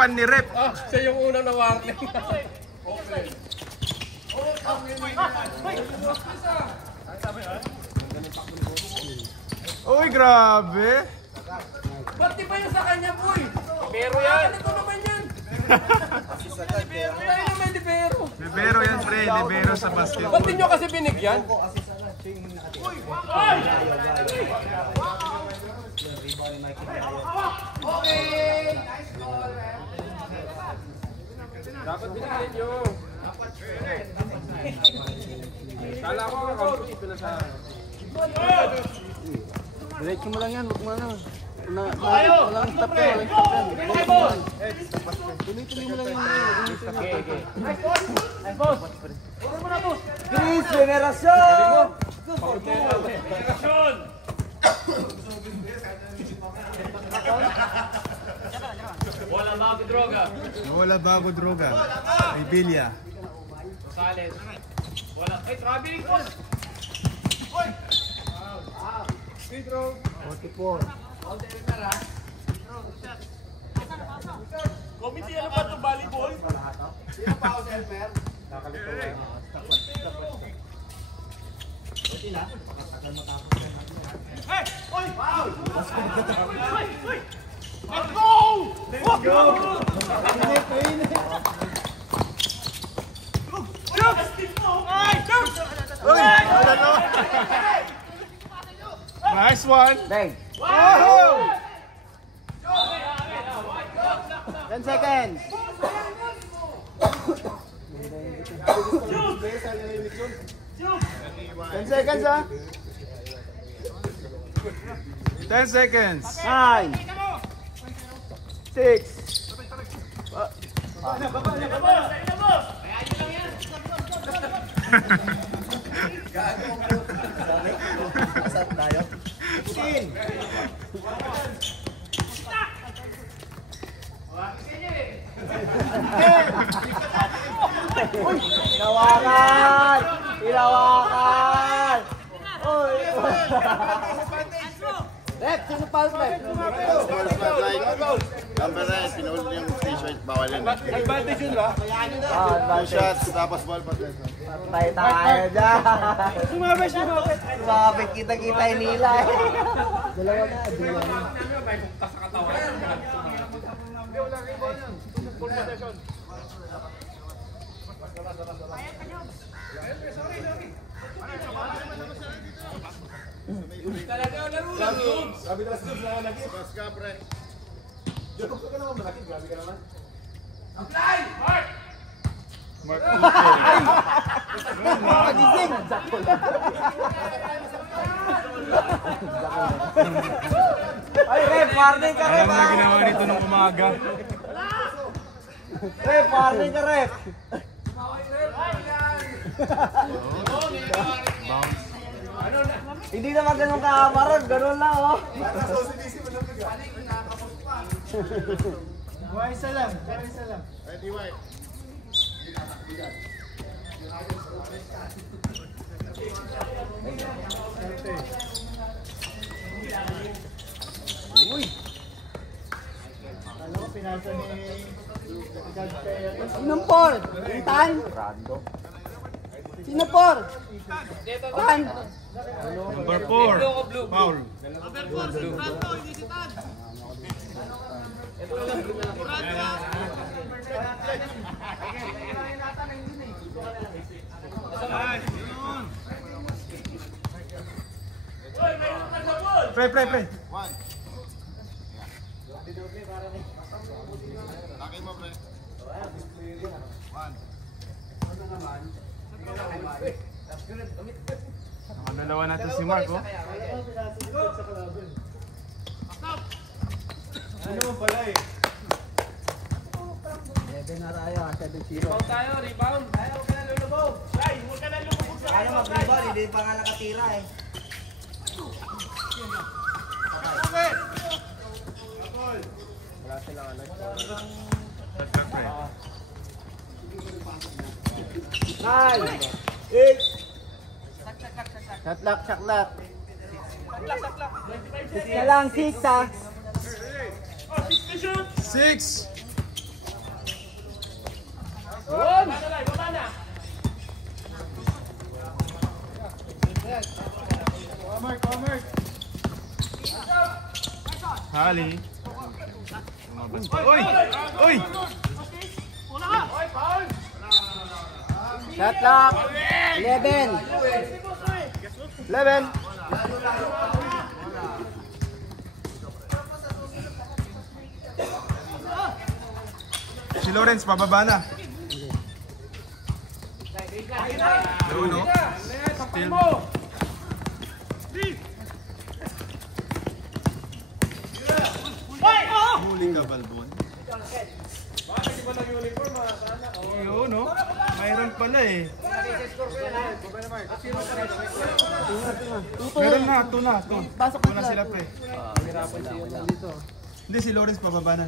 Tinakpan ni Rep. Ah, siya yung unang na-warning. Uy, grabe. Ba't di ba yung sa kanya, boy? Libero yan. Ito naman yan. Libero yan. Tayo naman, libero. Libero yan, pre. Libero sa basketball. Ba't di nyo kasi binigyan? Uy! Ay! Okay! Dapat binigyan nyo. Kala ko nga kamputi pinasa. Diretso mo lang yan, huwag mo lang. Walang stop yan, walang stop yan. Tuloy-tuloy mo lang yan. Chris, generasyon! Generasyon! Wala bago droga. Wala bago droga. May bilya. Sales. Wala. Ay, traveling ball! Hoy! Free throw. 44. Committee, ano ba ito? Volleyball? Sino pa ako sa Elmer? Nakalito ba? Buti na. Pakatagal mo tapos. Hey! Oy! Wow! Let's go! Let's go! Nice one. Bang! Oh! 10 seconds! 10 seconds, ha? 10 seconds. 9 6 Ilawakan! Ilawakan! Uy! Rep, sino pass rep? Number 9, pinahuli yung t-shirt, bawal yun. Advantage yun ba? Two shots, tapos ball pa din. Tayo tayo dyan! Sumabit! Sumabit, kita-kita yung nila eh. Dalawa na, dalawa na. Sa katawan. Talaga laro lang yun. Sabi na sa lagi. Bas ka, pre. Joke ka naman malaki, grabe ka naman. Apply! Mark! Mark Pagising! Ay, Rep, warning ka, Rep! Alam na ginawa nito nung umaga. Rep, warning ka, Rep! Hindi naman ganun ka-amaron, ganun lang, oh! Isa lang, isa lang. Ready, white. Uy! Ano, pinasa ni... Sinong por? Tan? Sino por? Tan? Number 4. Foul. Number 4, si Franco, hindi si Tan. Pre. One. Laki mo, pre. One. Nakadalawa natin si Mark, oh. Ano mo pala eh? 7 na tayo, 7-0. Rebound tayo, rebound. Ayaw, huwag ka na lulubog. Ay, huwag ka na lulubog sa Ano mag-rebound, hindi pa nga nakatira eh. Wala silang ano. 9 8 Saklak. saklak. 6 na lang, 6 ha. 6. Ali. Lumabas pa. Uy! Uy! Shot lock. 11. 11. Si Lawrence, pababa na. No. Still. Huling ka, Balbon. Oo, no? Mayroon pala eh. Meron na, ito na. Ito na sila pre. Hindi, si Lawrence pababa na.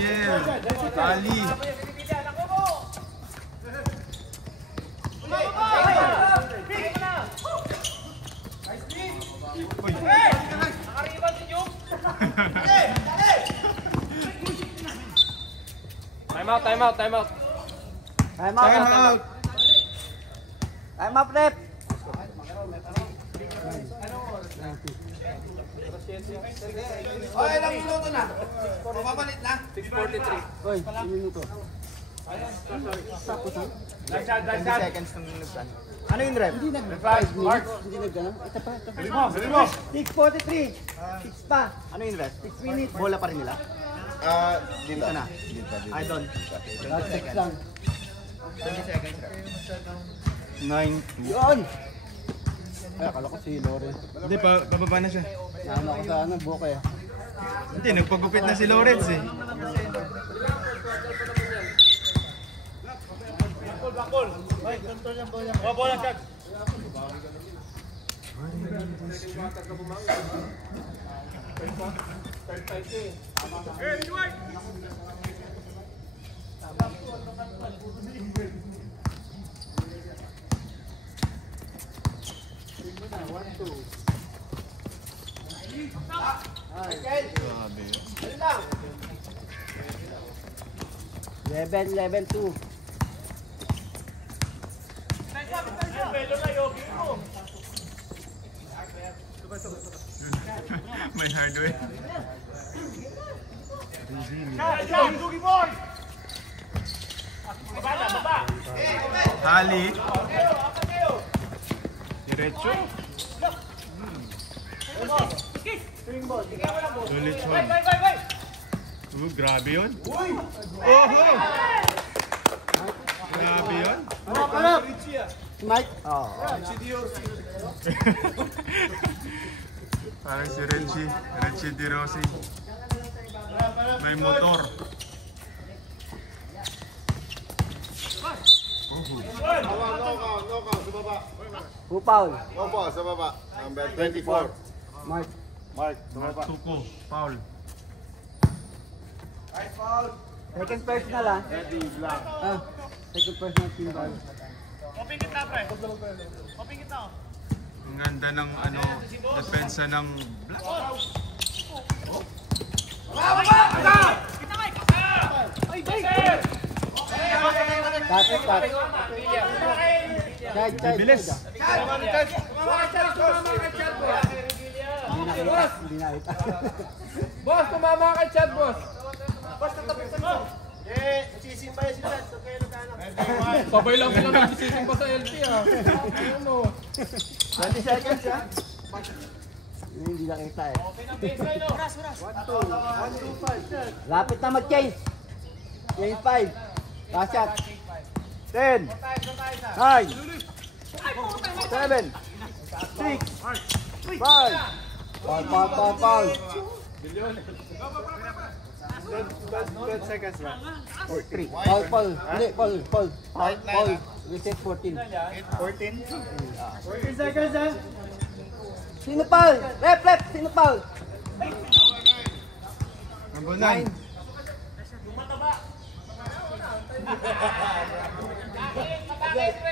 Yeah. Ali. Uy. Time out. Time out. Time out. Time out, rep. Okay, ilang minuto na? Papapalit na? 6:43. Uy, 1 minuto. Tapos ha? Last shot. Seconds ng nagsan. Ano yung rep? Hindi nag-5 minutes. Hindi nag-ano. Ito pa. Dali mo. 6:43. 6 pa. Ano yung rep? 6 minutes. Bola pa rin nila? Dito na. I don't. Last 6 lang. 20 seconds rep. 9. Yun! Ay, akala ko si Lawrence. Hindi, pababa na siya. Nama ko sa ano, buka eh. Hindi, nagpagupit na si Lawrence eh. Grabe yun. 11-2. May hardware. Ali. Diretso. Sulit yun. Grabe yun. Oho! Grabe yun. Mike? Oo. Parang si Richie Di Rossi. May motor. Who foul? Opo, sa baba. Number 24. Mark. Mark, sa baba. Tuko. Foul. Second personal ah. Second personal team foul. Ang ganda ng ano, depensa ng Black. Cut. Bibilis. Hindi nakita. Boss, tumama kay Chad, boss. Sabay lang sila nagsisising pa sa LT ah. Ano? 20 seconds ah. Hindi nakita eh. Lapit na mag-change. Change 5. Last shot. 10. 9. 7. 6. 5. Foul. 12 seconds na. 3. Foul. Hindi, foul. Reset 14. 14? 14 seconds ah. Sino foul? Rep. Sino foul? Number 9.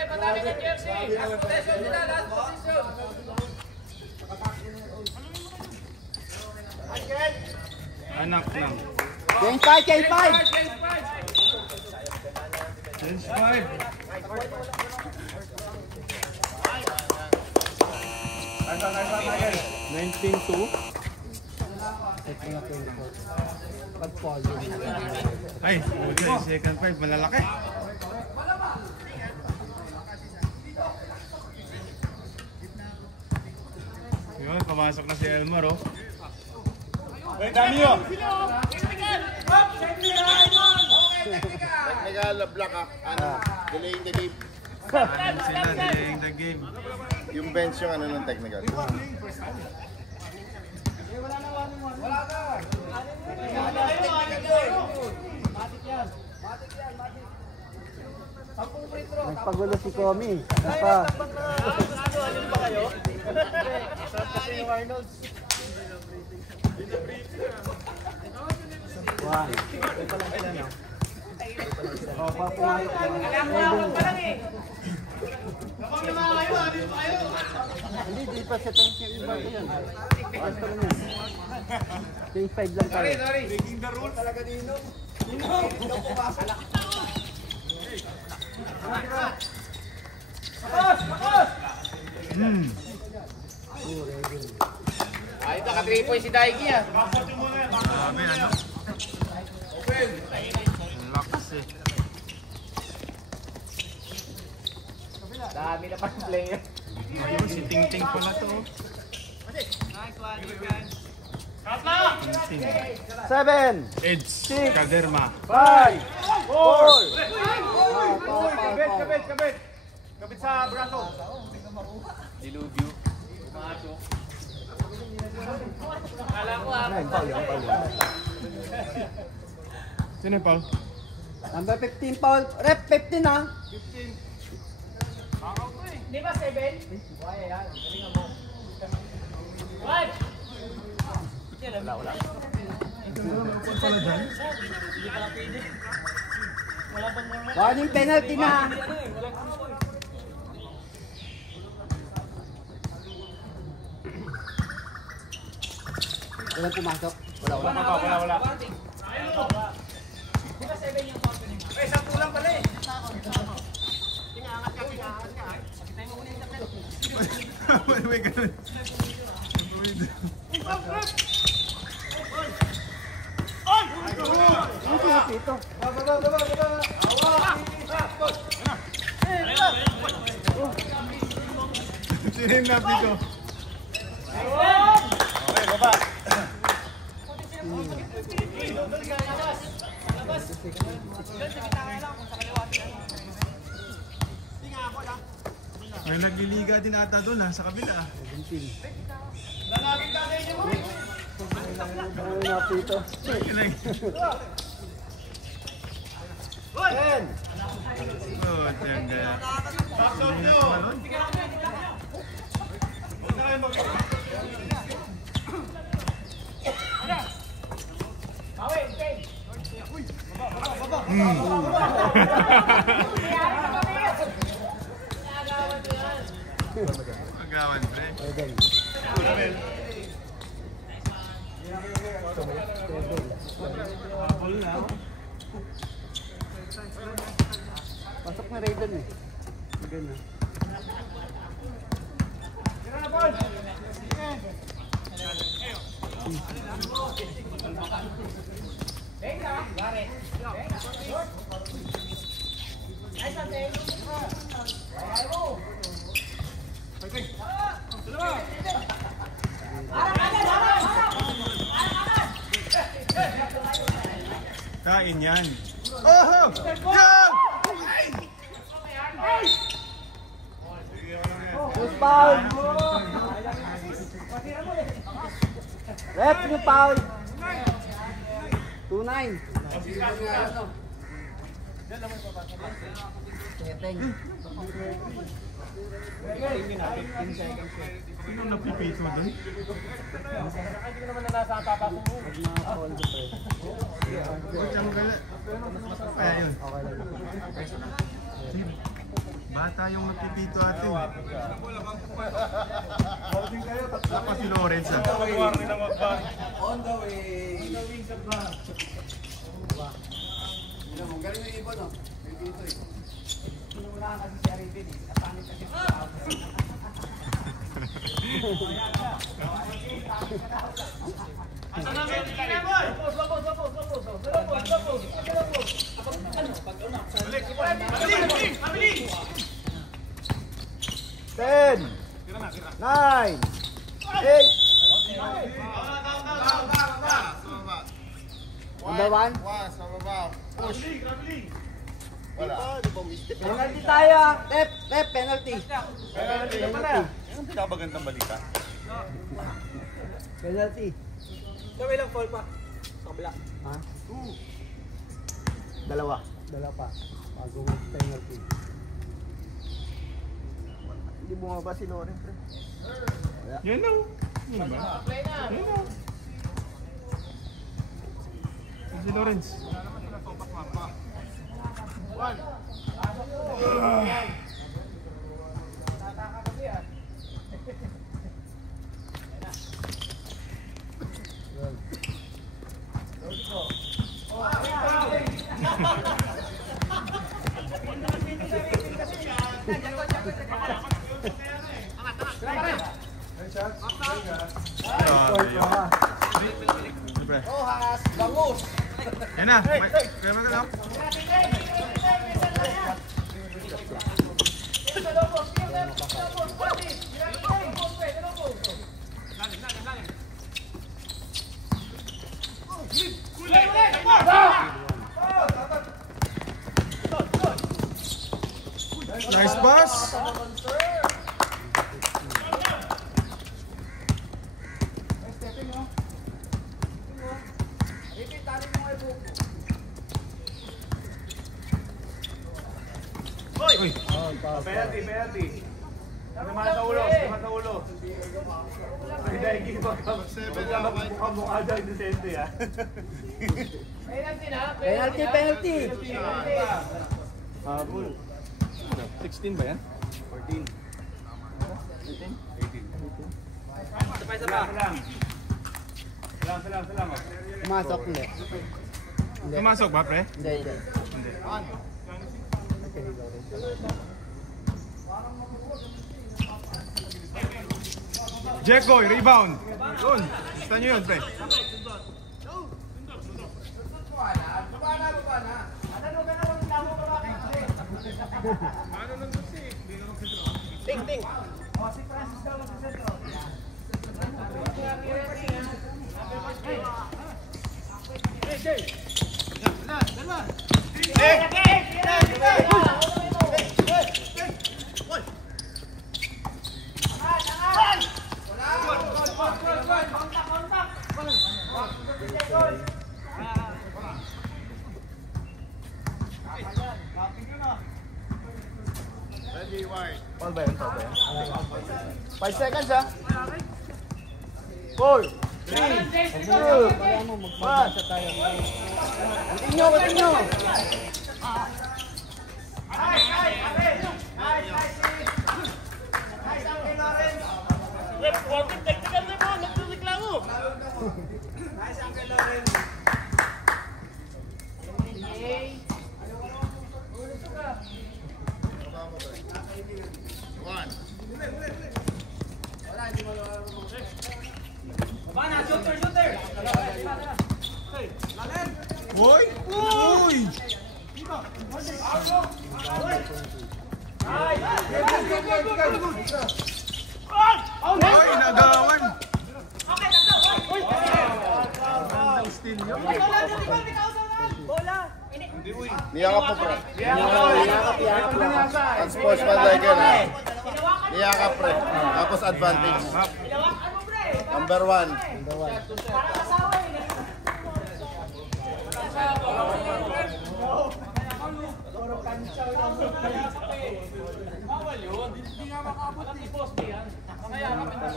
Patagin ng jersey. Last position nila, last position. Anak lang. Change 5. Change 5. 19-2. Ay, okay, second five, malalaki. Yun, pumasok na si Elmar, oh. Wait, Danio! Technical block delaying the game. Ano sila, delaying the game. Yung bench yung ano ng technical. Nagpagulo si Komi. Napa. One. Oh, papumayok lang. Hindi, di pa sa tank yung iba ko yan. Basta lang yan. Change 5 lang tayo. Breaking the rules. Talaga dino. Ay, naka 3 points si Daigi ah. Grabe, ano? Ang lakas eh. Dami na pa yung player. Ayun, si Ting Ting pala to. Ting Ting. 7, Edge, Kaderma. 5, 4. Kapit sa braso. Dilubyo. Kala ko ah. Sino yung Paul? Number 15, Paul. Rep 15 ha. Di ba 7? Wala yan. Galingan mo. What? Wala. Warning penalty na. Walang pumasok. Wala. Di ba 7 yung company? Eh, 10 lang pala eh. May ganun. Ito. Sino yung love dito? May nagliliga din ata doon ha, sa kabila. Ito. Oh, dyan gaya. Magawan, pre. Pasok na Raiden eh. Ganun. Kain yan. Oh! Jump! Push foul. Rep yung foul. 2-9. Sino napipito doon? Hindi naman na nasa papasok mo. Kaya yun. Bata yung napipito atin. Tapos si Lawrence ah. On the way. sa back. Galing yung ibon, no? Dito eh. Pinunahan kasi si Arifin eh. Napanit kasi sa Ten, 9, 8. Number 1. Sa baba. Push. Wala. Penalty tayo. Rep, penalty. Penalty. Pinakabagandang balita. Penalty. Gawin lang fall pa. Sa kabila. Ha? Dalawa. Dala pa. Bago penalty. Hindi bumaba si Loren, pre. Yan na. Yun ba? Play na. Yan na. Si Lawrence. Siyempre. Rojas, bangus. Yan na. Kaya mo na. Nice pass. Uy. Penalty. Sama sa ulo. Hindi, mukha dyan decente, ha? Penalty. Habol. 16 ba yan? 14. 18. Salam. Pumasok hindi. Pumasok ba, pre? Hindi. Hindi. Jackoy, rebound. Yun. Gusto nyo yun, pre. Ting. Paul ba yun? 5 seconds, ha? 4, 3, 2, Kaya mo, magpapasa tayo. Continue. Uy! Uy! Uy, nagawan! Still yun. niyakap mo, pre. Ang sportsman like yun, ha? Niyakap, pre. Tapos advantage. Number 1. Bawal yun. Hindi nga makaabot eh. Poste yan. Kaya kapit na.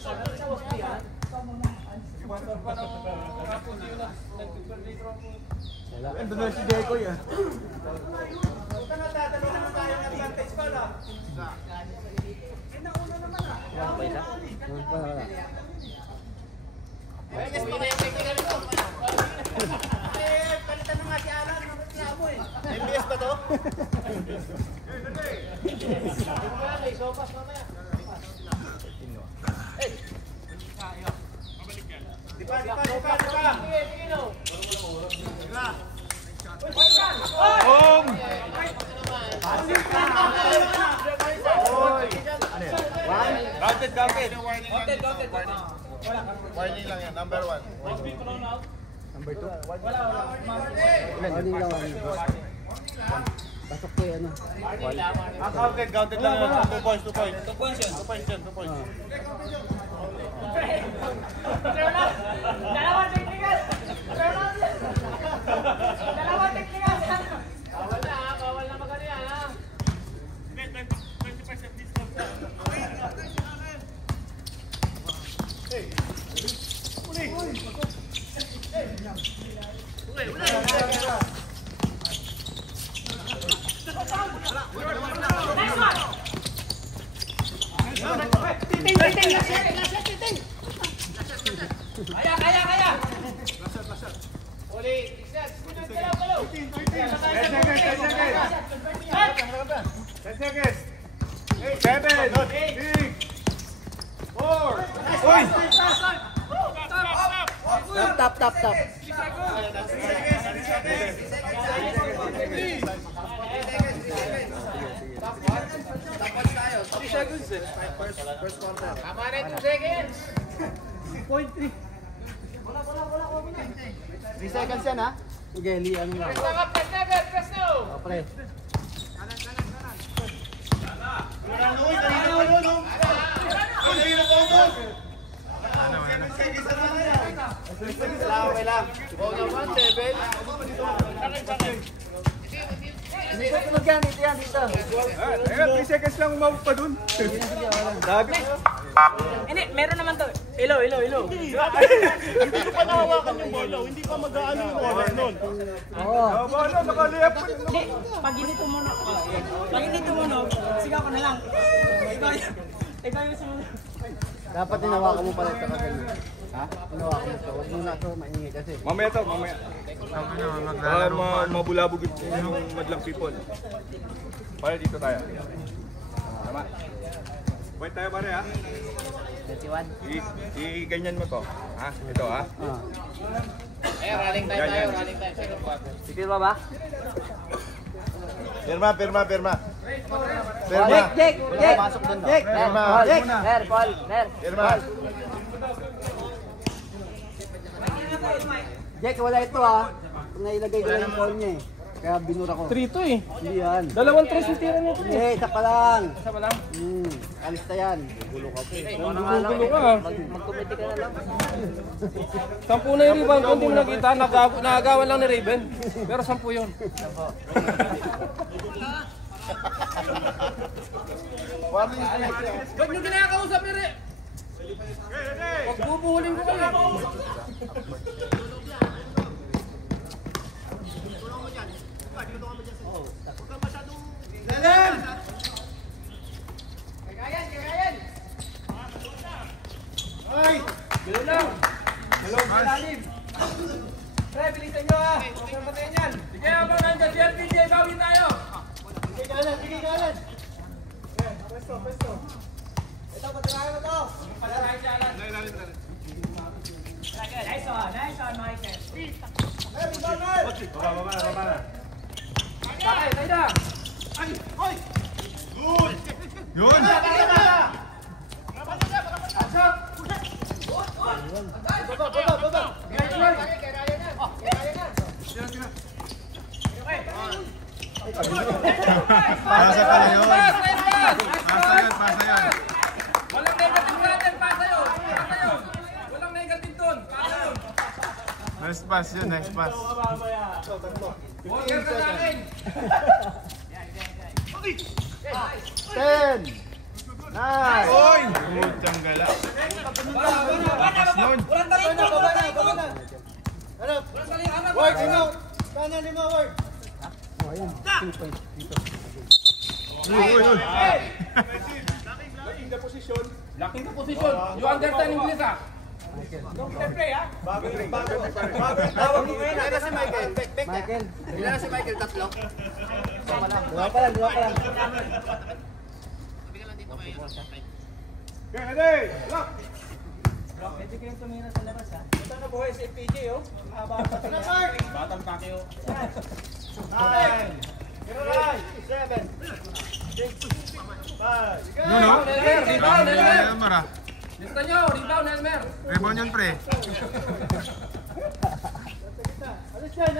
Sa poste yan. Iwasan pa ng kapos yun na. Nag-coordinate ako. Ando na si Deco, yan. Huwag ka na tatanong naman tayo ng advantage pa na. Nauna naman ah. Ay, guys, makayagay ko na rin ito. Palitan na nga si Alan. Nakot niya mo eh. MBS ba to? Counted. Warning lang yan, number 1. Number 2. Warning lang, warning. Pasok ko ano. Counted lang yan. 2 points. 2 points yan. Dalawang technical! Dalawang technical! Bawal na magano yan ha! 20% discount. Kaya! Uli! 10 seconds. 7, 6, 4. Uy! Tap. Tama na 2 seconds. 3 seconds yan ha. Sige, lian lang. Press na agad, press na! Oh, pre. Sunod yan, dito yan, dito. 3 seconds lang umabot pa dun. Dami. Hindi, meron naman to. Ilo. Hindi ko pa nahawakan yung bola. Hindi pa mag-aano yung oras nun. Oo. Bala, nakaliyap pa rin. Hindi, pag ginito mo na. Pag ginito mo na, sigaw ko na lang. Ikaw yung sumunod. Dapat tinawakan mo pala ito kagano. Ha? Tinawakan mo ito. Huwag mo na ito maingay kasi. Mamaya. Para mabulabog yung madlang people. Para dito tayo. Tama. Wait tayo pare ha. 21. I-ganyan mo to. Ha? Ito ha. Ah. Running time tayo, running time. Second quarter. Sige ba? Pirma. Jake! Pasok dun. Jake! Pirma. Paul! Pirma. Jake, wala ito ha. Nailagay ko lang yung call niya eh. Kaya binura ko. 3 to eh. Hindi yan. Dalawang 3 yung tira nito. Hindi, isa pa lang. Isa pa lang. Alis na yan. Gugulo ka pa. Gugulo ka. Mag-comedy ka na lang. 10 na yung rebound ko, hindi mo nakita. Nakagawan lang ni Raven. Pero 10 yun. Ba't nyo kinakausap ni Re? Pag bubuhulin ko kayo. Gilo lang. Dalawang malalim. Pre, bilisan nyo ha. Huwag kang patayin yan. Sige, habang nandiyan si LPJ, gawin tayo. Sige, kalan. Pwesto. Ito, patirahin mo to. Patirahin siya alam. Nice one, Michael. Hey, Rebounder! Baba na. Sakay, tayo na. Ay, oy! Yun! Pasa pala yun. Pasa yan. Walang negative natin, pasa yun. Walang negative doon, pasa yun. Nice pass yun, nice pass. Walker ka sa akin. 10! 9! Oy! Putang gala. Lakas nun. Walang talikod, walang talikod. Walang talikod. Word, lima, word. Oh, ayan. 2 points dito. Uy. Locking the position. You understand English ah? Don't play ah? Michael. Ilan na si Michael? Tatlo. Dua pa lang. Pwede kayong tumira sa labas ha. Ito na buhay si PJ oh. Mahaba pa sila. Batang taki oh. 9. 7. 6. 5. Nuno? Rebound, Elmer! Elmer ah. Lista nyo, rebound, Elmer! Rebound yun, pre. Alis yan!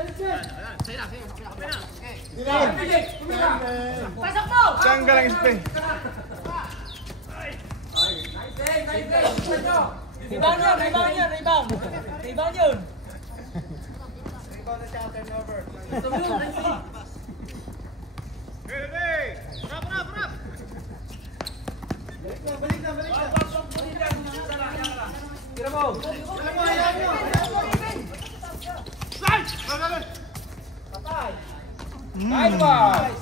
PJ, tumira! Pasok mo! Saan ka lang spray? Nice day! Lista nyo! Rebound yun! Rebound yun! Gusto mo yun, nice day! Balik na! Tira mo! Nice one!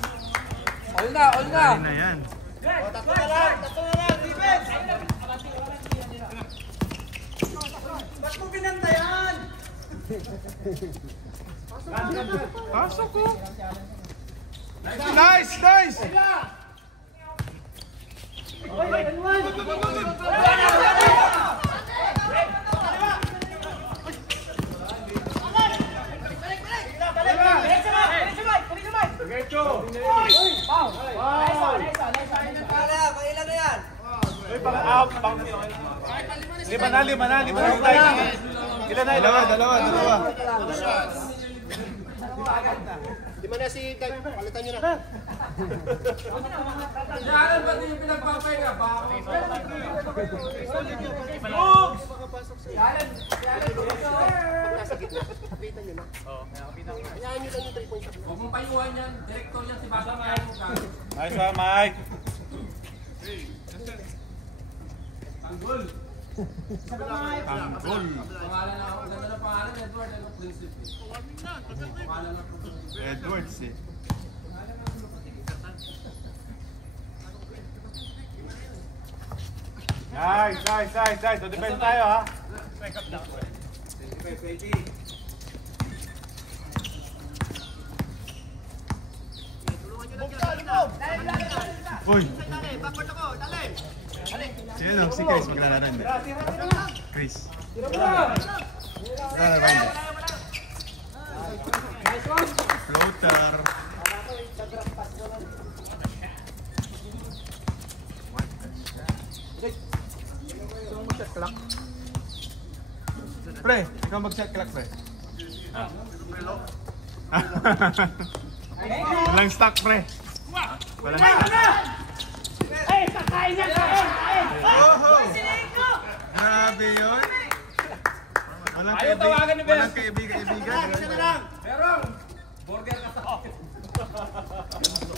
All na! Dali na yan. Tatlo na lang! Defense! Ba't mo binantayan? Pasok ko. Nice! Lima na. Ilan na? Dalawa. Lima na si Dad. Palitan nyo na. Yan ba din yung pinagpapahinga? Bako! Nasa gitna. Kapitan nyo na. Hayaan nyo lang yung 3 points. Huwag mong payuhan yan. Direktor yan si Basa Mike. Nice one, Mike. Tanggol. Pangalan na, ang ganda ng pangalan, Edward, ano, Principe. Pangalan na Edwards eh. Nice. So, defense tayo, ha? Uy! Sino? Si Chris maglalaro hindi. Chris. Maglalaro ba hindi? Floater. Pre, ikaw mag-shot clock, pre. Walang stock, pre. Walang stock. Oh! Grabe yun. Walang kaibigan. Pero, burger ka sa akin.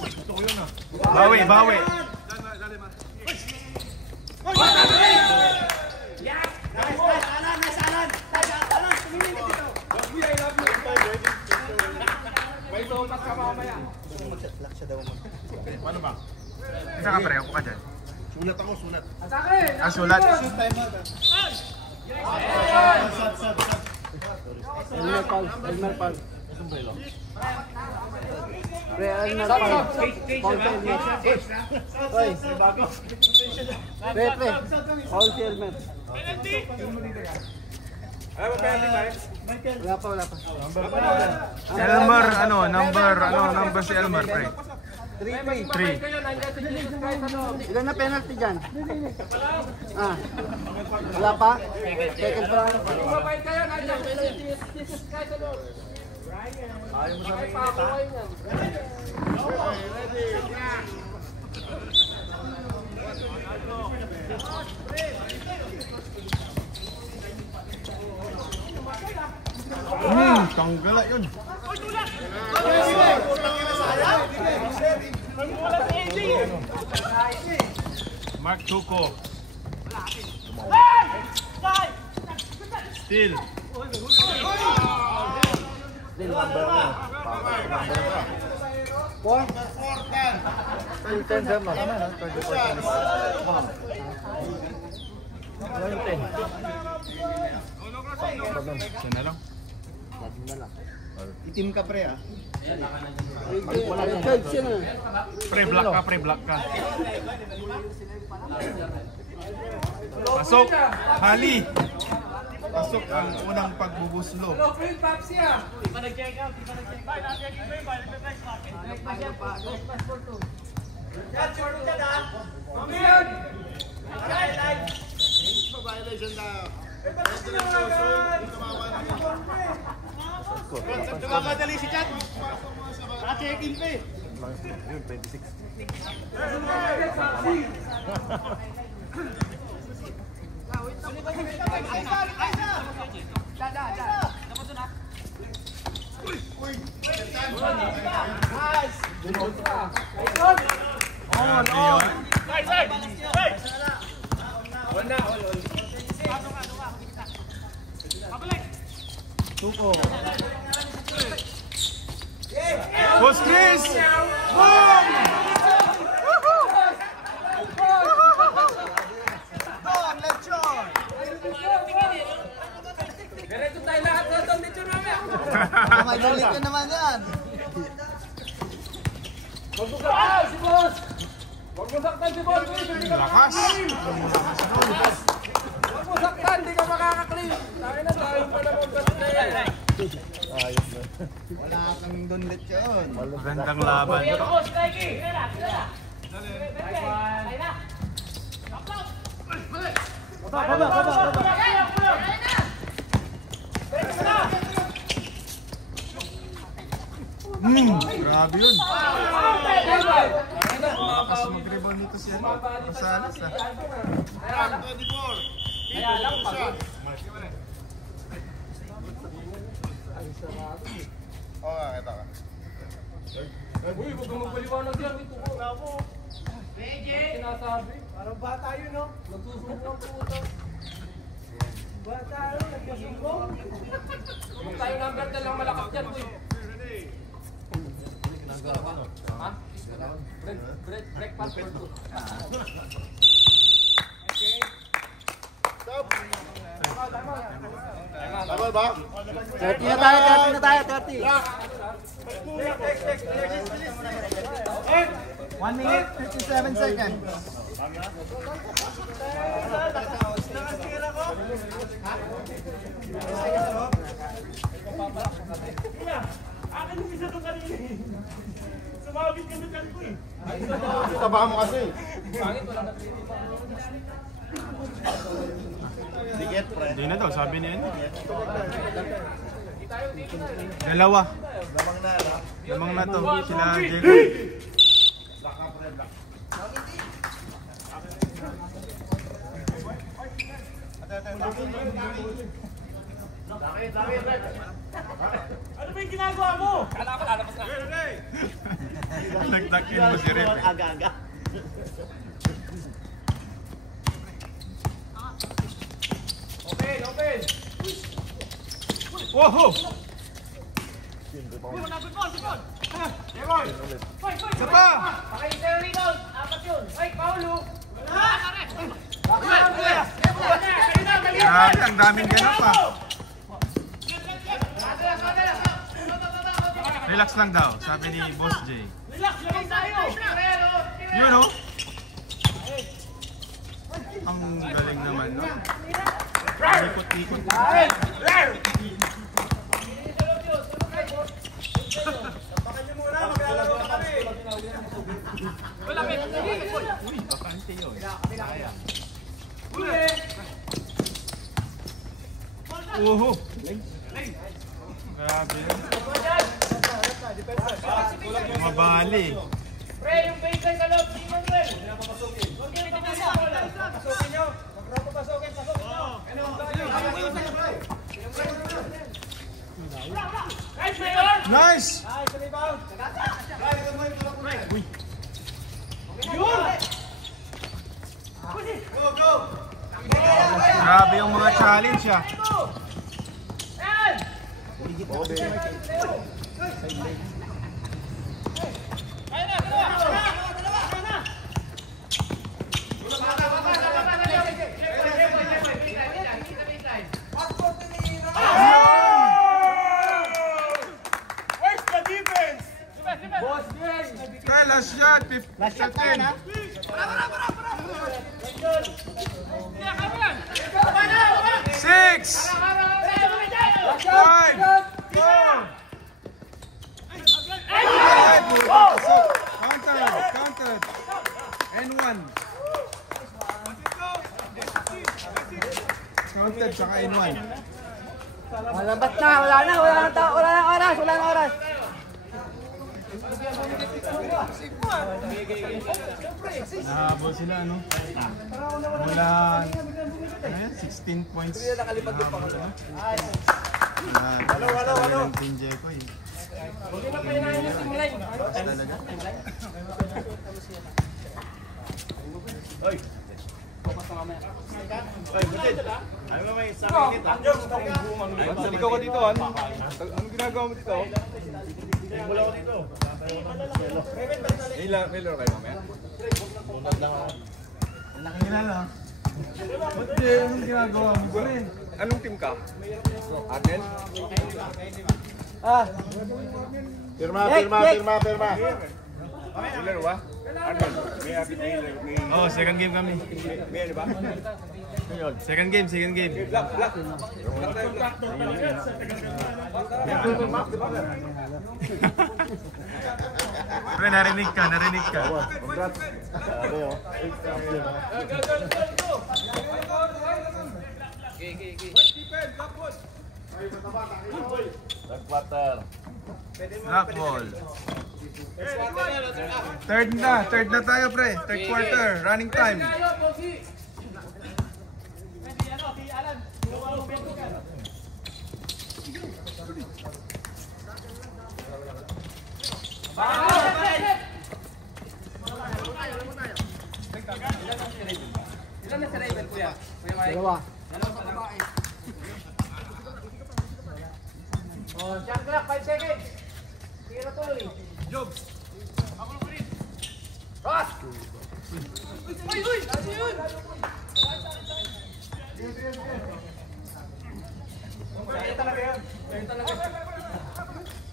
Gusto ko yun ah. Bawi. May sopas ka mamaya. Ano ba? Isa ka pre, ako ka dyan. Sulat ako. Atake! Ah, sulat. Elmer Paul. Pre, Elmer Paul. Paul si Elmer. Hoy. Pre. Paul si Elmer. Wala pa. Elmer, number si Elmer, pre. 3-3. 3. Kayo, nandiyan si Jesus Christ, ano? Ilan na penalty dyan? Wala pa? Second pa lang. Kung mabait kayo, nandiyan si Jesus Christ, ano? Bakit pa ako kayo yan? Tanggala yun. Mark Tuco. Still. Four? 10 them lang. Isa na lang. Na lang. Itim ka pre ah. Third siya na. Pre-block ka, pre-block ka. Pasok! Hali! Pasok ang unang pagbubuslo. Hello, Phil, Papsi ah. Yan, short dyan ah. Mamiyan! Violation tayo. Eh, bakit tinawagan? Tumamadali si Chad. Check-in pa eh. Boss Chris! Ganito tayo lahat na itong dito namin. May dalit ka naman yan. Huwag mo saktan si boss! Huwag mo saktan si boss! Hindi ka Lakas! Huwag mo saktan, hindi ka makaka-clean. Tayo na tayo pa naman ganito na yan. Wala kang donlet yun. Gandang laban. Grabe yun. Lakas mag-rebound nito siya. Masalas ah. Oo nga, kita ka. Uy, huwag kang magpaliwanag yan. Ito ko. Bravo. Sinasabi. Parang bata yun, no? Nagsusumbong ang puto. Bata yun, nagkasumbong. Huwag tayo number 10 lang malakas dyan, boy. Ha? Break pass for 2. Stop! Tama ba? 30 na tayo, 30. 1 minute, 57 seconds. Akin yung isa to kanina. Sumabit kami dyan ko eh. Tabahan mo kasi. Pangit, wala na Dikit, pre. Hindi na daw, sabi niya yun. Dalawa. Lamang na to. Sila Diego. Ano ba yung ginagawa mo? Nagdakin mo si Rip. Aga-aga. Open! Wow! Isa pa! Pakita yung rebound! Apat yun! Ay, Paulo! Grabe, ang daming ganun pa. Relax lang daw, sabi ni Boss J. Relax lang tayo! You know? Ang galing naman, no? Ikot-ikot. Tapakan niyo muna, maglalaro na kami. Uy, bakante yun. Uhu! Grabe yun. Mabali. Pre, yung baseline sa loob! Simon, pre! Pasukin niyo. Pasukin niyo. Guys, mayor! Nice! Ay, sa rebound. Go! Grabe yung mga challenge ah. shot, 15. Last shot na yan, ha? 6, 5, 4. Counted. N1. Counted, saka N1. Malabas na, wala na oras. Nahabol sila, ano? Mula, ano yan? 16 points. Nahabol sila. Walo. Team Jekoy. Talaga. Ikaw ka dito, ano? Anong ginagawa mo dito? Wala ko dito. May laro kayo mamaya? Nakakilala. Ba't anong ginagawa mo ba rin? Anong team ka? Arnel? Pirma. May laro ba? Arnel, may Oh, second game kami. may ano ba? Second game. Black tayo. Pero narinig ka. Sabi, oh. Third quarter. Black ball. Third na tayo, pre. Third quarter, running time. Dalawa. Oh, shot clock, 5 seconds. Sige na tuloy. Job. Ross!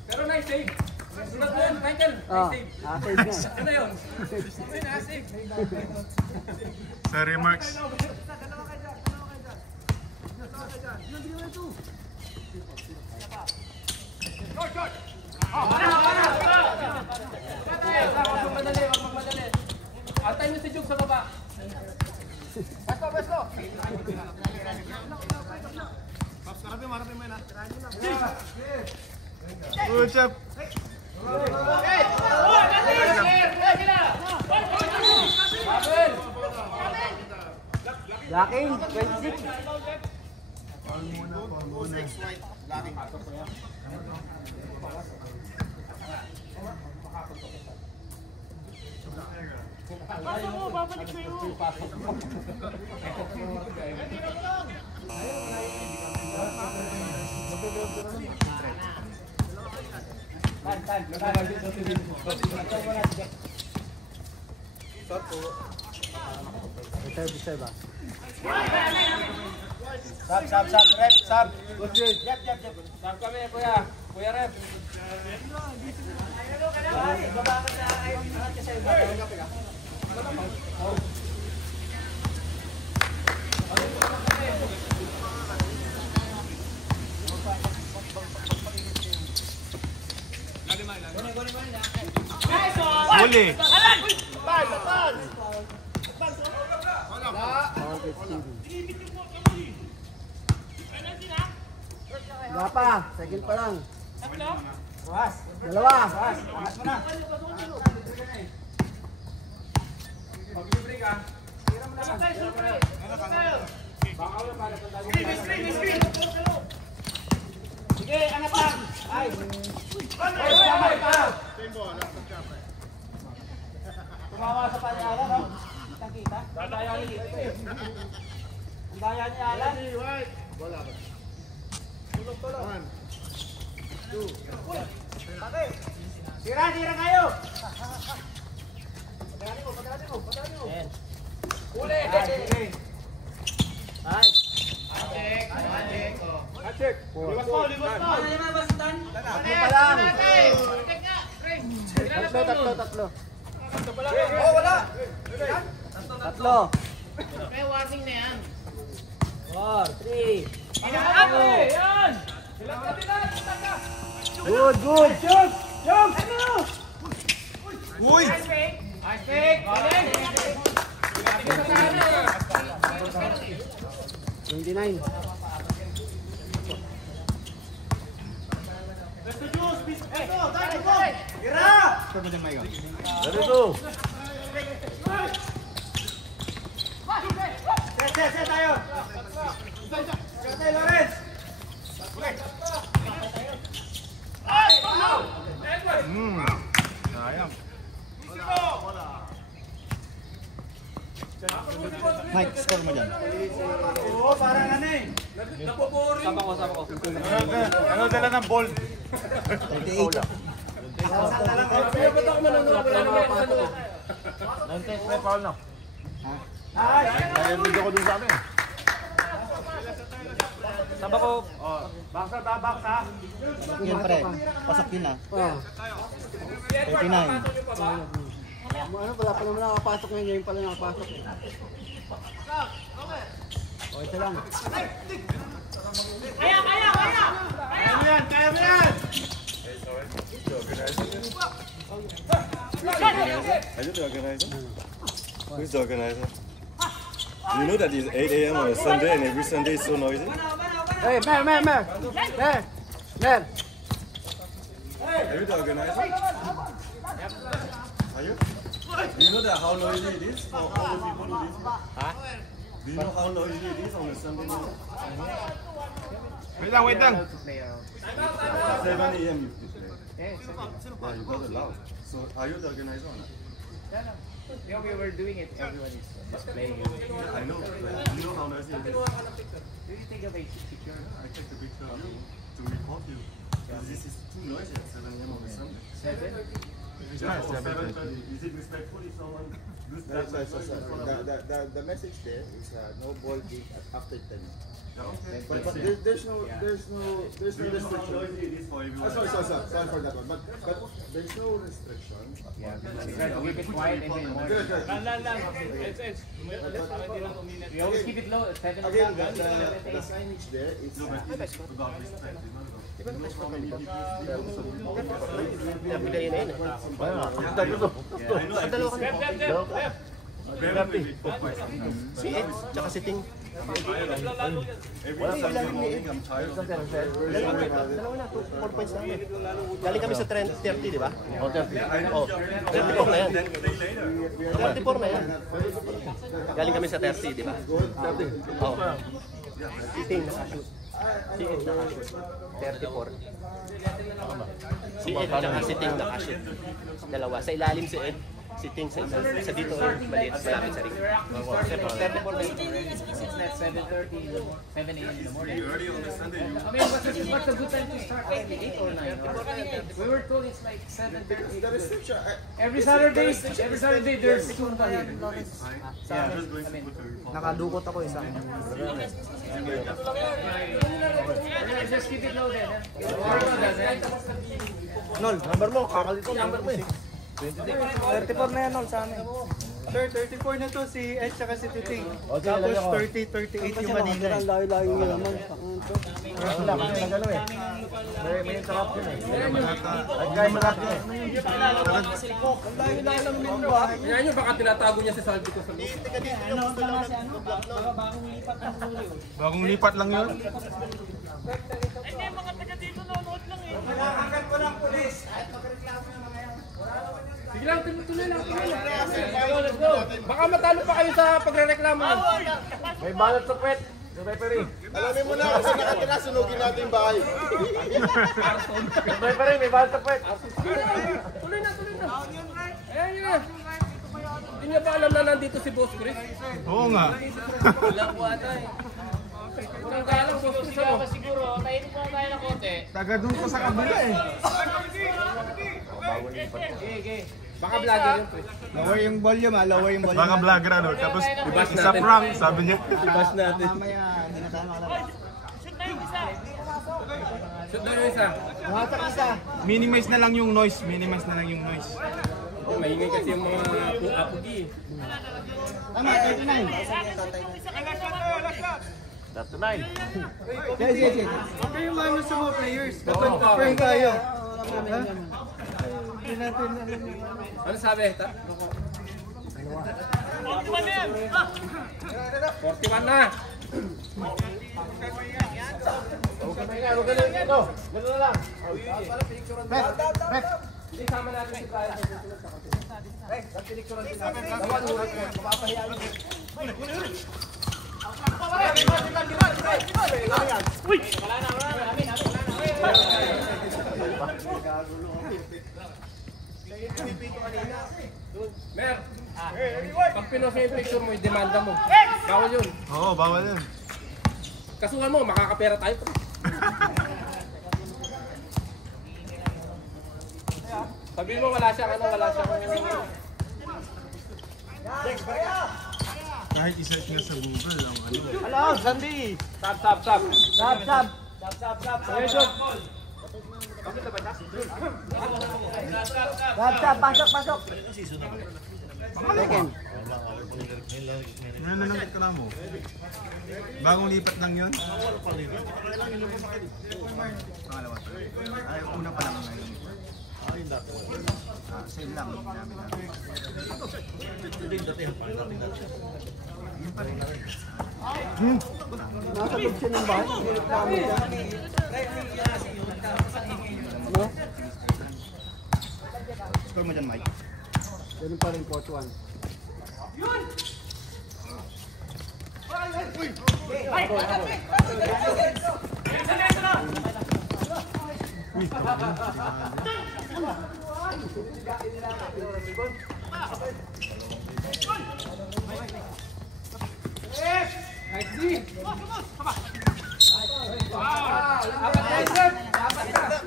Pero na-save. Sunod mo yun, Michael. Save na. Ano yun? Na-save. Sorry, Marks. Wag magmadali. Antay mo si Jug sa baba. Basko. Good job. Blocking, 26. Reserve. Sab. Sab kami, kuya. Kuya Rep. Huli. Wala pa, second pa lang. Dalawa. Mag-libre ka. Sige, anak lang. Ay. Tumawa sa panyala, no? Kita. Ang daya ni Alan. Tulog. 1, 2, 3. Sira kayo. Padali mo. Huli. Ay. Check. Liwas mo. Tatlo pa lang. Tatlo. Oh, wala! Tatlo. May warning na yan. 4, 3. Yan! Good, good. Shoot! Shoot! Uy! Ice pick! Galing! 29. Set tayo! Set tayo, Lawrence! Sayang. Mike, score mo dyan. Oo, parang ano eh. Napoboring. Ano dala ng ball? 28. Sasakta lang kayo. Ba't ako manunod? Wala naman ako ano. Ay! Narinig ako dun sa amin. Saba ko. Baksa, baksa. Yun pre. Pasok yun ah. 39. Ano, wala pa naman nakapasok ngayon. Ngayon pala nakapasok. Okay, isa lang. Kaya! Kaya mo yan! Kaya mo yan! Are you the organizer? Who's the organizer? You know that it's 8 a.m. on a Sunday and every Sunday is so noisy? Hey, Mer! Mer! Are you the organizer? Are you? Do you know that how noisy it is for all the people who live here? Huh? Do you know how noisy it is on a Sunday morning? Wait lang. 7 a.m. you play. Yeah, you got it loud. So are you the organizer or not? Yeah, we were doing it. Everyone is just playing. I know. But do you know how noisy it is? Do you think of a secure? I take the picture of you to report you. Because this is too noisy at 7 a.m. on a Sunday. 7? Yeah, or 7:30. Is it respectful if someone does that? The message there is no ball kick after 10. Yeah, okay. But there's no Do you know how noisy it is for everyone? sorry for that one. But there's no restriction. Yeah, we keep it quiet in the morning. Good. We always keep it low at 7 Again, o'clock. the signage there is No, but it's about respect. It's not about. You know how many people si Ed, tsaka si Ting. Every Sunday morning, I'm tired of Dalawa na, 4 points na kami. Galing kami sa 30, di ba? I know. 34 na yan. Then play later. 34 na yan. Galing kami sa 30, di ba? Oo. Si Ting nakashoot. Si Ed nakashoot. 34. Si Ed tsaka si Ting nakashoot. Dalawa. Sa ilalim si Ed. Si Ting sa isa. Sa dito, maliit, malapit sa ring. 34 na yan. It's not 7:30 in the morning, 7 a.m. in the morning. Early on a Sunday, you I mean, what's a good time to start? 8 or 9? We were told it's like 7:30. The restriction, Every Saturday there's Zumba here. yeah, just going to put the report. Nakadukot ako isa. Just keep it low then. Nol, number mo. Kakalito, number mo eh. 34 na yan, Nol, sa amin. Sir, 34 na to si Ed tsaka si Titing. Tapos 30, 38 yung Manila. Ang layo-layo nyo naman. Wala kasi nagano eh. May sarap yun eh. Nagkaya malaki eh. Ang layo-layo lang yung bahay. Yan yun, baka tinatago niya si Salvi ko sa loob. Bagong lipat lang yun. Kailangan ko ng pulis. Kahit magreklamo yung mga yan. Sige lang, tuloy lang. Let's go. Baka matalo pa kayo sa pagre-reklamo. May balat sa kwet. Yung referee. alamin mo na kasi nakatira, sunugin natin yung bahay. Yung referee, may balat sa kwet. Tuloy na. Ayan yun. Hindi niya ba alam na nandito si Boss Chris? Oo nga. Walang buwata eh. Walang galang, Boss Chris. Siguro, siguro, tahimik mo tayo ng konti. Taga doon ko sa kabila eh. Okay. Baka vlogger yun, Chris. Lower yung volume ah, lower yung volume. Mga vlogger ano. Tapos isa prank, sabi niya. Ibas natin. Mamaya, hindi na tayo makalala. Shoot na yung isa. Buhatak isa. Minimize na lang yung noise. Maingay kasi yung mga apugi. Tama, 39. That's the 9. Sige. Huwag kayong ano sa mga players. Kapag tayo. Hindi natin alam yung Ano sabi? 41 na! Huwag ka na ito. Gano'n na lang. Hindi sama natin si Brian. Mer, pag pinost yung picture mo, i-demanda mo. Bawal yun. Oo, bawal yun. Kasuhan mo, makakapera tayo. Sabihin mo wala siyang Kahit isearch nyo sa Google ang ano. Hello, Sandy. Stop. Sab. Pasok. Second. Nananangkit ka lang mo. Bagong lipat lang yun. Pangalawa. Ay, una pa lang ngayon. Same lang. Namin lang. Nasa picture ng bahay. No? Score mo dyan, Mike. Ganun pa rin, 4-1.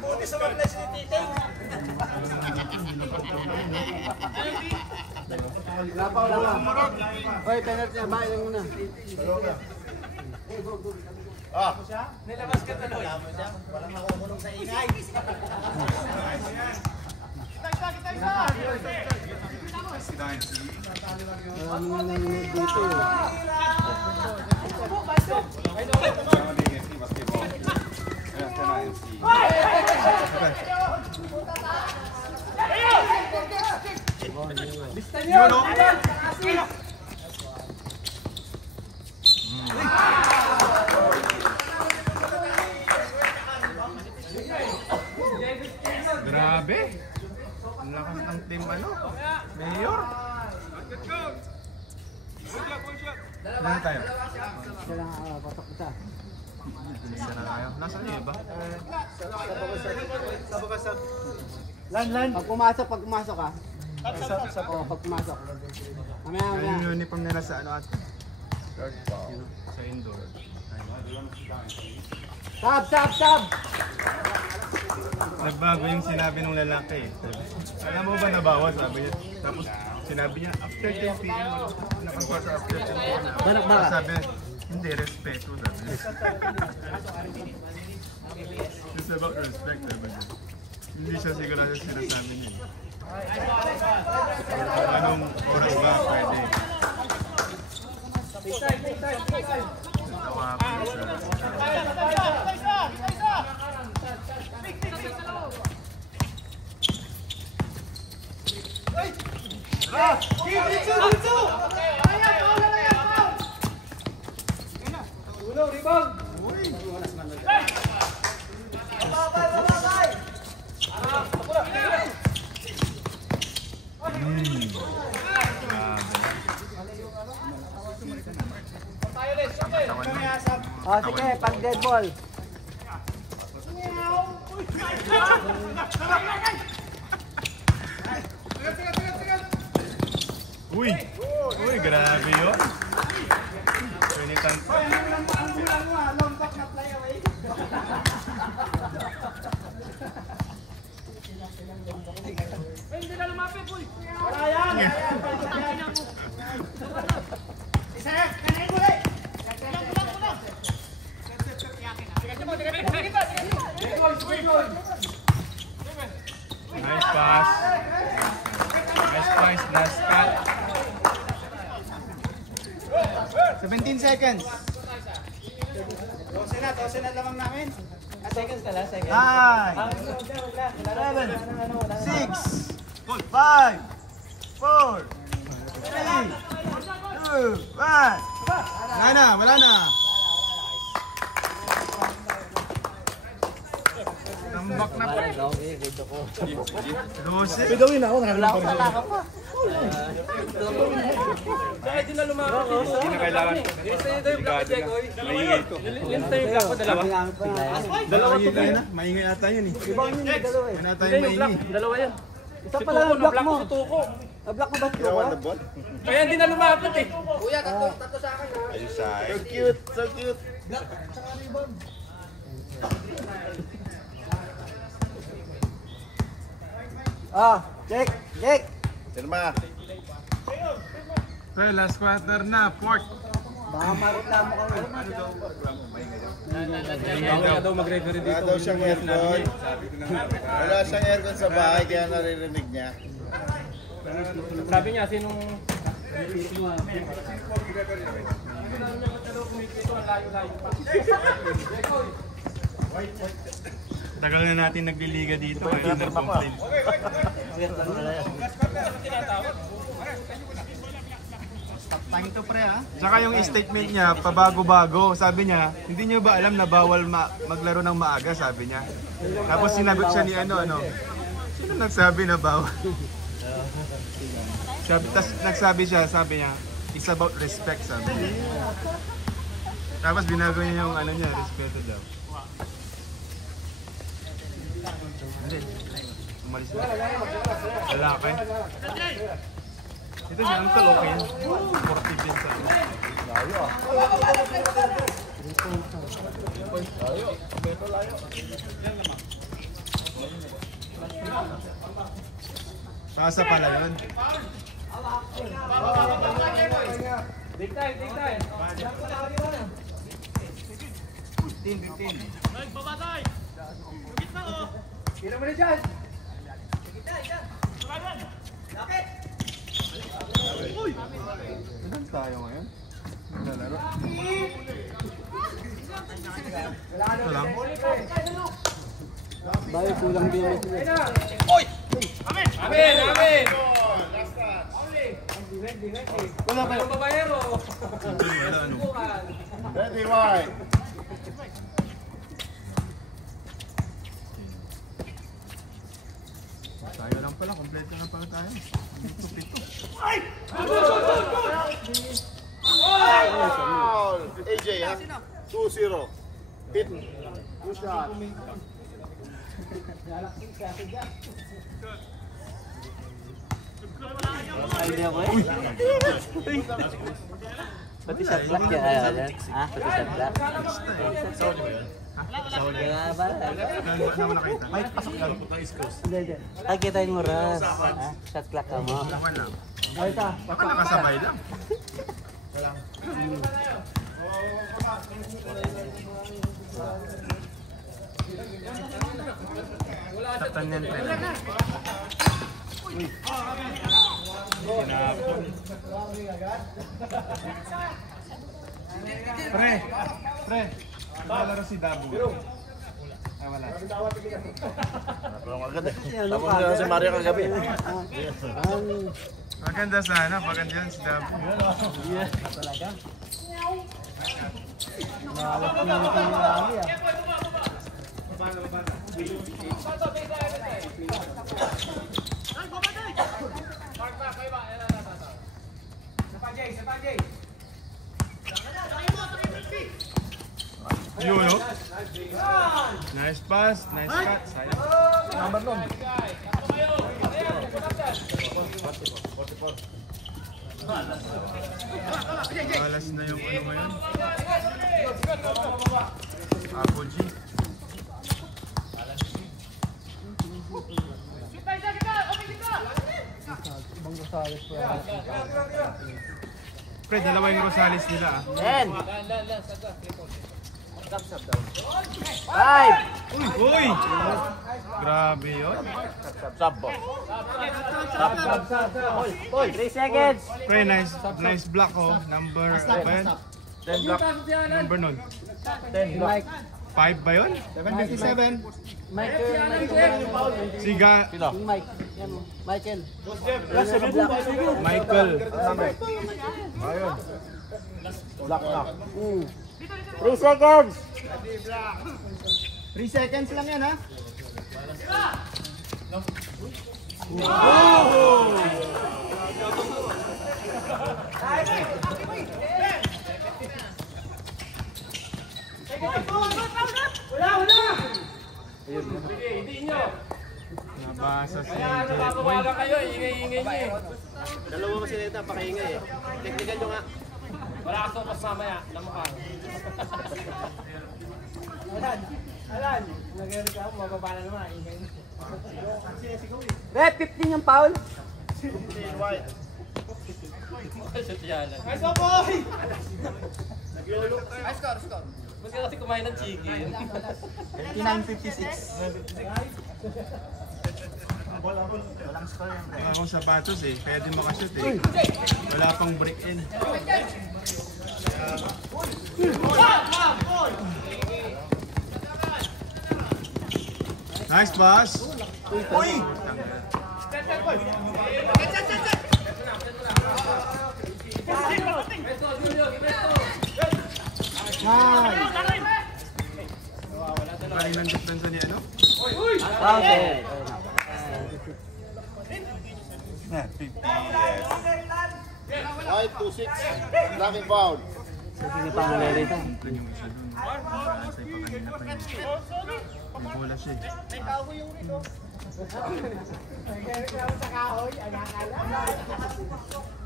buti sa mga place ni Titing. Wala. Hoy, penalty na. Bahay lang muna. Nilabas ka tuloy. Walang makukulong sa ingay. Ano na dito eh. Grabe. Ang lakas ng team ano? Mayor. Ano tayo? Kailangan patok isa. Isa na tayo. Nasaan yung iba? Pag pumasok ka. Oo, pag pumasok. Mamaya. Yung uniform nila sa ano at sa indoor. Sab! Nagbago yung sinabi ng lalaki. Alam mo ba nabawas? Sabi niya. Tapos sinabi niya, after 10 p.m. Nakapasa after 10 p.m. Barak. Sabi, hindi, respeto. Sabi niya. It's about respect. Sabi niya. Hindi siya sigurado sinasabi niya. Anong oras ba pwede? Tawa ko Sige, pag dead ball. Uy! Uy, grabe yun. Pinitan. Hindi na lumapit, boy. Wala yan. Isa, kanain mo rin. Nice pass. twice, last cut. 17 seconds. 12 na lamang namin. Seconds na lang, seconds. 9, 7, 6, 5, 4, 3, 2, 1. Wala na. Tambak na po. Gawin ako, nakakalaman pa rin. Kaya di na lumakot dito. Hindi na kailangan. Isa nito yung block check, oy. Maingay to. Lento yung block ko, dalawa. Dalawa tayo na. Maingay ata yun eh. Wala tayong maingay. Dalawa yan. Isa pala ang block mo. Si Tuko. Na-block mo ba ito? Kaya hindi na lumakot eh. Kuya, tatlo sa akin. Ayun sa akin. So cute, so cute. Check. Sirma. Pre, last quarter na. Fourth. Baka mareklamo kami. Kaya daw mag-referee Wala daw siyang aircon. Wala siyang aircon sa bahay kaya naririnig niya. Sabi niya, sinong... Tagal na natin nagliliga dito. Kaya complain. Time to pre ha. Tsaka yung statement niya, pabago-bago. Sabi niya, hindi niyo ba alam na bawal maglaro ng maaga, sabi niya. Tapos sinagot siya ni ano. Sino nagsabi na bawal? Tapos nagsabi siya, sabi niya, it's about respect, sabi niya. Tapos binago niya yung ano niya, respeto daw. Hindi. Umalis na. Lalaki. Ito si Uncle, okay yan. Supportive din sa ano. Pasa pala yun. Big time, big time. 15. Sino mo na dyan? Saan tayo ngayon? Naglalaro? Ito lang. Dahil kulang din mo sila. Amen! Wala pa yung babayero. Wala ano. Ready, wide. Tayo lang pala, kompleto na pala tayo. Pito. Foul! AJ, ha? 2-0. Hit. Two shot. Idea ko eh. Pati shot block yan. Pati shot block. Kaya ba? Naman nakita. May pasok lang. Hindi. Ay, kitain mo ras. Shot clock ka mo. Naman lang. Ay, ito. Baka nakasabay lang. Tatan yan pala. Pre. Nalaro si Dabu. Ay, wala. Tapos na si Mario kagabi. Maganda sana, maganda yan si Dabu. Yun, no? Nice pass, nice cut, sayang. Number nun. Alas na yung ano ngayon. Apo G. Pre, dalawa yung Rosales nila ah. 10. 5. Uy! Grabe yun. Sub, boss. Boy, 3 seconds. Pre, nice block oh. Number, ba yun? 10 block. Number nun. 10 block. 5 ba yun? 757. Siga, Yung Mike. Yan mo. Michael. Michael. Block na. 3 seconds. 3 seconds lang yan ha. Nabasa si Nakakawaga kayo, ingay-ingay niyo eh. Dalawa mo sila ito, pakaingay eh. Technical nyo nga. Wala ka sopas mamaya, namukha. Alan, nag-ready ka, mababa na naman, ingay mo. Rep, 15 yung foul. Shoot yan. Nice one, boy! Ba't ka kasi kumain ng chicken? 59-56. Wala akong sapatos eh, kaya di makashoot eh. Wala pang break in. Nice boss! Uy! Kaninang depensa ni ano? Okay. White 2-6. Blocking foul. Sige na pangalan rito. Ito yung isa dun. Nasa ipa kanina pa yun. May bola siya eh.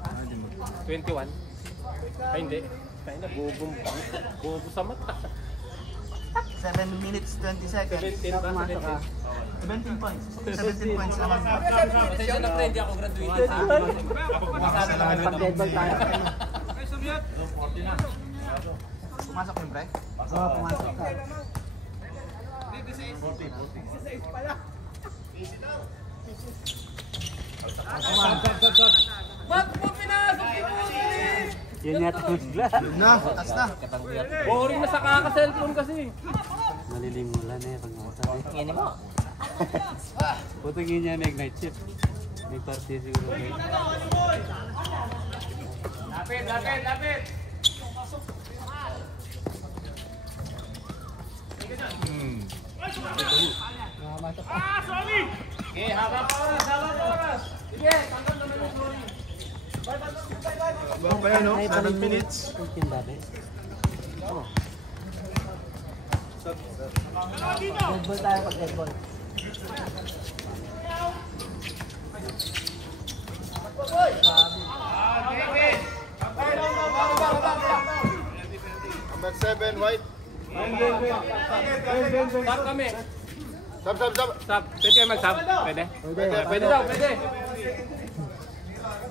Ah, di mo. 21? Ay hindi. Kaya na, bubo sa mata. 7 minutes 20 seconds. 17 ba? Pumasok ka. 17 points. 17 points naman. Pasensya na pre, hindi ako graduated. Pag dead ball tayo. Pumasok yung pre? Oo, pumasok ka. Ba't mo pinasok si Putin? Yun yata yung bigla. Yun na, taas na. Boring na sa kaka-cellphone kasi. Malilimulan eh pag nakasali. Tingin mo. Putugin niya may night shift. May party siguro. Lapit! Okay, habang oras. Sige, tanggal naman yung sorry. Ba pa yan no? 7 minutes. 18 dati. Oh. Dead ball tayo pag dead ball. Number 7, White. Stop kami. Sub. Stop. Pwede kayo mag-stop? Pwede? Pwede daw, pwede.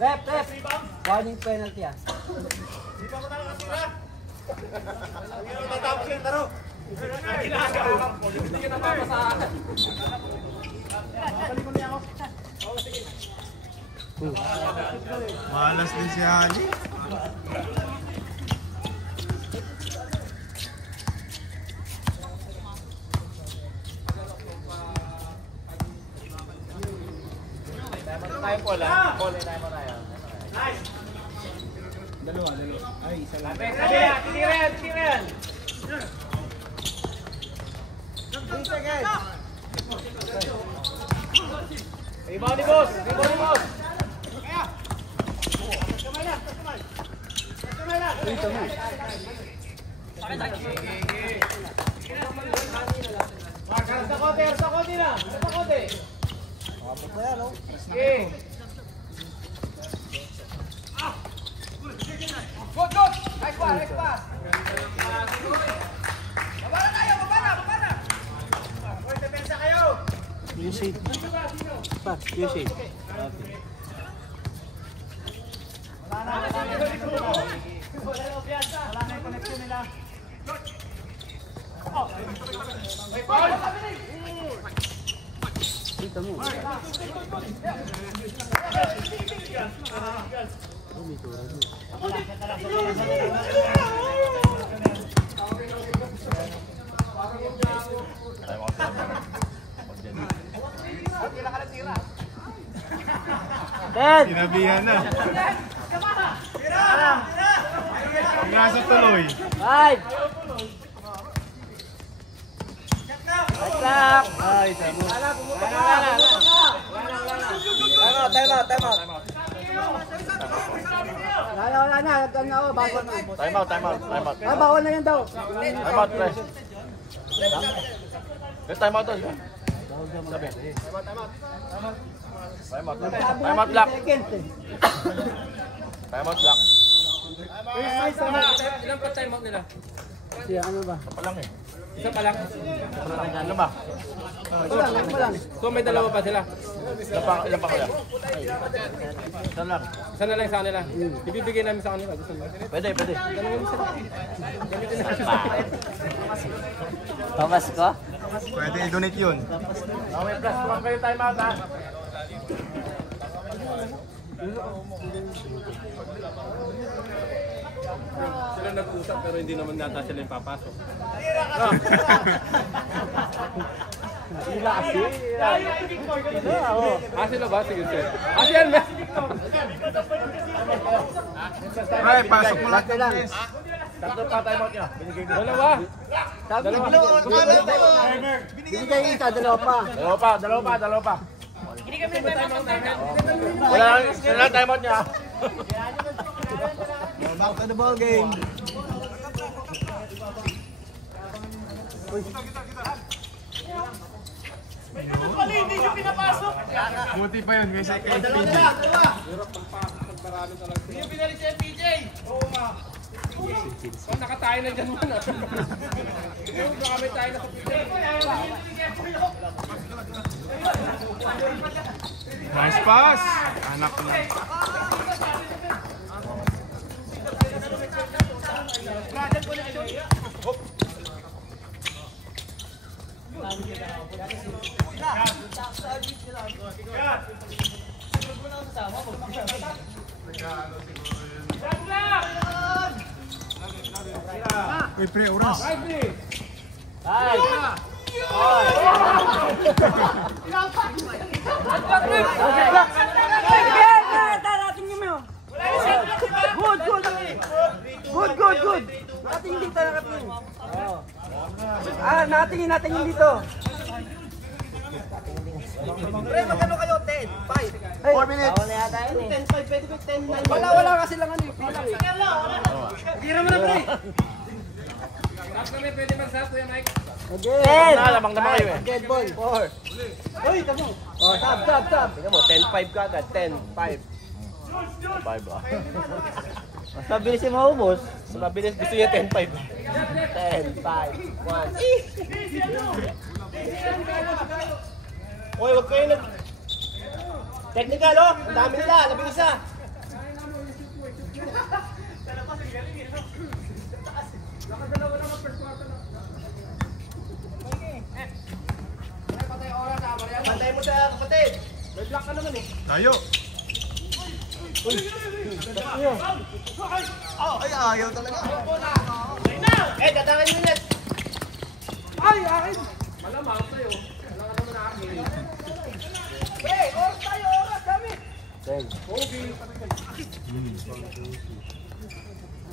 Rep! Warning penalty ah. Hindi ka napapasahan. Malas din si Ali. Tiniran! Ibaw ni boss! Sa kote na! Sa kote! Okay. Good! Nice pass! Baba na! Pwede depensa kayo! Usage. Pa, usage. Wala na yung connection nila. Kita mo. Ted! Sinabihan na. Nasa tuloy. Five! Attack! Ay, tamo. Time out. Wala na. Hanggang ako. Bawal na. Time out. Ah, bawal na yan daw. Time out, pre. Time out to. Sabi. Time out block. Time out block. Ilan pa time out nila? Kasi ano ba? Pa lang eh. Isa pa lang. Ano ba? Wala lang. So may dalawa pa sila. Ilan pa kaya? Isa lang. Isa na lang sa kanila. Ibibigay namin sa kanila. Gusto mo? Pwede. Thomas ko? Pwede i-donate yun. Okay, plus. Kumang kayo time out ha. Sila nag-usap pero hindi naman nata sila yung papasok. Sila kasi. Sila ba? Sige, sir. Yan, men. Ay, pasok mo lang. Lang. Tatlo pa time out niya. Dalawa. Binigay yung isa, dalawa pa. Dalawa pa. Wala lang time out niya. Back to the ball game. Buti pa yun kasi kay PJ. Oh, nakatayo na dyan muna. Grabe tayo na sa PJ. Nice pass! Anak na. Uy, pre, oras. Good. Natingin dito, nakatingin. Natingin yung dito. Pre, magkano kayo? 10, 5. 4 minutes. 10, 5, pwede ko 10, 9. Wala kasi lang ano. Gira mo na, pre. Stop kami, pwede mag-stop, Kuya Mike. Again. Lamang naman kayo eh. Again, ball. 4. Uy, tamo. Oh, stop. Tingnan mo, 10-5 ka agad. 10-5. 5 ah. Mas mabilis yung maubos. So mabilis, gusto niya 10-5. 10-5. 1. Oy, wag kayo nag... Technical, oh! Ang dami nila, labing isa. Pantay mo sa kapatid. May block ka naman eh. Tayo! Ay, ayaw talaga. Datangan nyo net. Malamang sa'yo. Wala ka naman akin. Oras tayo, oras, dami.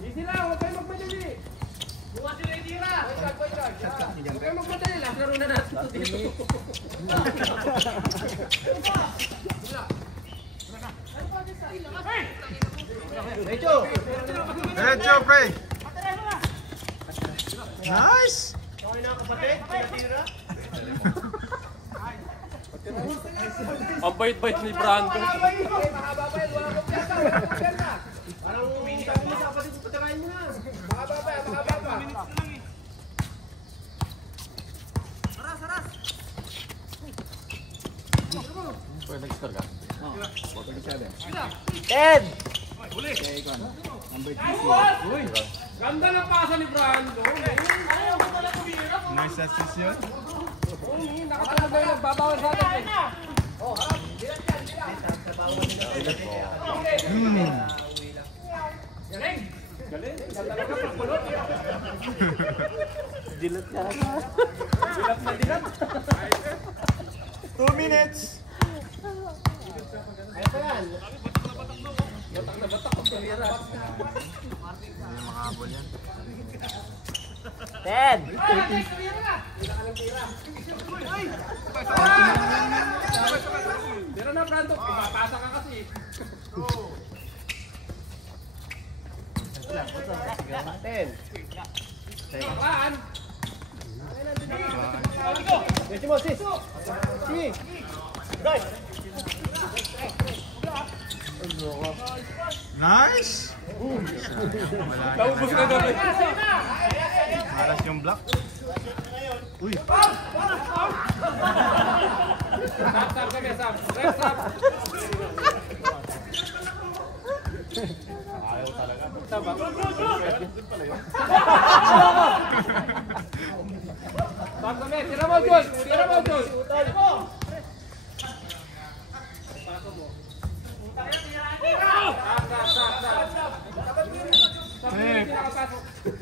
Easy lang, huwag kayo magmadali. Bukas yung itira. Huwag kayo magmadali lang. Laro na natin ito dito. Diretso, pre! Nice! Okay na kapatid, pinatira. Ang bait-bait ni Brando. Mahaba pa yan, wala kang piyasa, wala kang piyasa. Parang umiinta mo sa kapatid, patirahin mo na. Mahaba pa yan, mahaba pa. Pwede nag-score ka? Ted! Ganda ng pasa ni Brando. Nice assist yun. Nakatulog na yun. Babawal sa atin. Galing. Galing. Talaga pagpulot. Dilat ka. Dilat na dilat. 2 minutes. Ayun pa yan. Batak na batak ang tumira. Hindi makahabol yan. 10. Tira na, Brando. Ipapasa ka kasi. Pakaan. Medyo mo, sis. Sige. Right. Nice! Naubos na gabi. Malas yung block. Uy! Sab kami, sab. Ref, sab. Ayaw talaga. Sab, sab kami. Tira mo, Jol. Tira mo, Jol. Tira mo. Hey,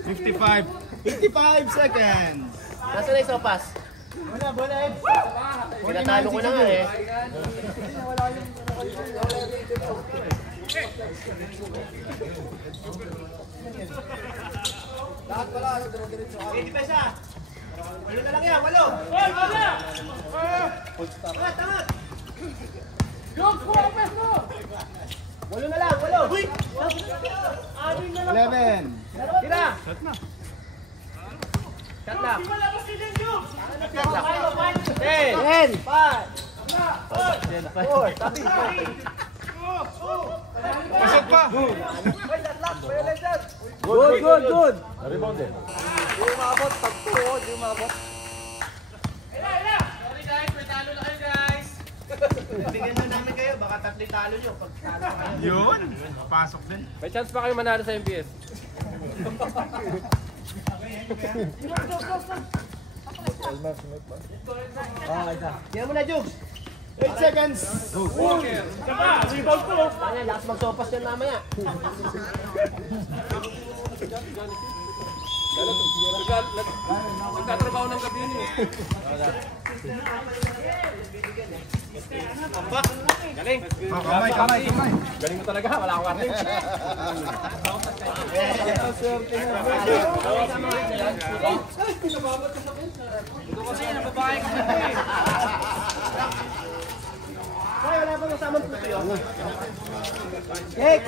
55. 55 seconds. Nasa na isang pass? Wala, bola. Pinatalo ko na nga eh. Lahat pala, diretso. 80 pesa. Walo na lang yan, walo. Tama. Jol, kuha pes mo. Walo na lang, walo. 11. Tira. Shot na. Cut lang. 10. 4. Tabi. Pasok pa. Good, good, good. Bigyan na namin kayo, baka 3 talo nyo. Pag talo kayo. Yun. Pasok din. May chance pa kayo manalo sa MPS. Tira mo na, Jugs. 8 seconds. Kaya, lakas magsopas yan mamaya. Nagtatrabaho ng gabi yun eh. Galing. Oh, kamay. Galing mo talaga. Wala akong warning. Kaya, wala bang kasamang puto yun? Jake!